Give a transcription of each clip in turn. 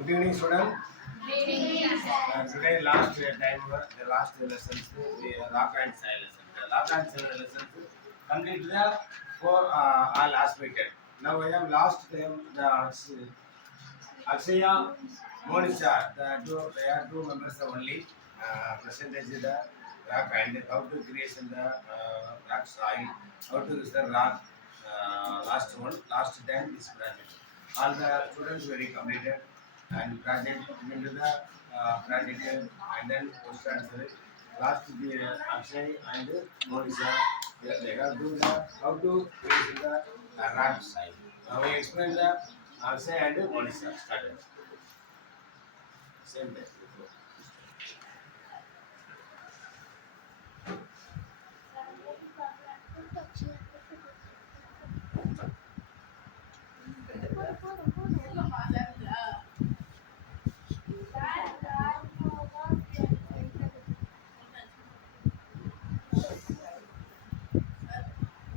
Good evening, student. Good evening, sir. Today, last time, the last lessons, the rock and soil lesson. The rock and soil lessons complete the for all aspected. Now, I have last time the Akshaya, Monisha, they are two members only. Percentage the rock and how to create the rock soil, how to use the rock. Last time this project. All the students very completed and project into the project and then post answer. Last the Akshay and Monisha, they have to the how to create the rock soil. Now we explain the Akshay and Monisha started. Same day.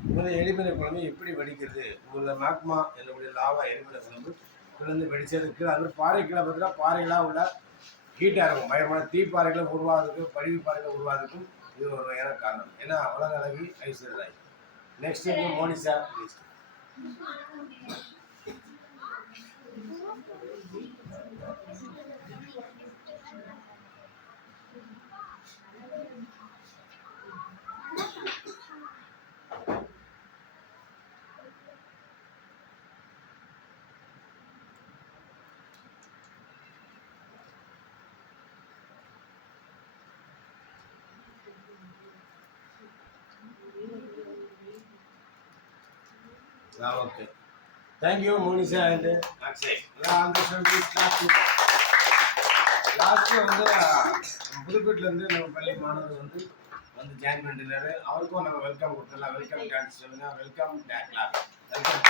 உங்களை எரிமலை குழம்பு எப்படி வெடிக்கிறது? உங்களோட மாக்மா என்னுடைய லாவா எரிமலை குழம்பு குழந்தை வெடிச்சதுக்கு அது பாறைகளை பார்த்தீங்கன்னா பாறைகளாக உள்ள ஹீட்டாக இருக்கும். பயமான தீப்பாறைகளை உருவாகிறதுக்கு படிவு பாறைகளை உருவாகிறதுக்கும் இது ஒரு வகையான காரணம். ஏன்னா உலக அளவி ஐஸ்வர்யாய். Next Monisha please. Okay. Thank you, Monisha and Akshay. Last வந்து புதுக்கோட்டிலேருந்து நம்ம பள்ளி மாணவர் வந்து ஜாயின் பண்ணிருந்தாரு. அவருக்கும் நம்ம வெல்கம் கொடுத்துடலாம். வெல்கம் டான்ஸ் சொல்லுங்க. Welcome class. வெல்கம்.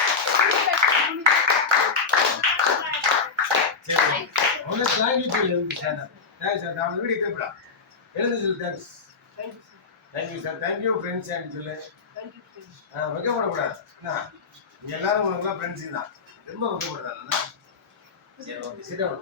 சரி அவங்க தேங்க்யூ சொல்லி சேனல் தேங்க்ஸ் சார். நான் வீடியோ கேட்படா எழுந்து சொல்லு. Thanks. Thank you sir. Thank you friends and சொல்லு. வெக்கப்படக்கூடாது. என்ன இங்கே எல்லாரும் உங்களுக்குலாம் ஃப்ரெண்ட்ஸுக்கு தான். ரொம்ப வெக்கப்படாது. சரி ஓகே. Sit down.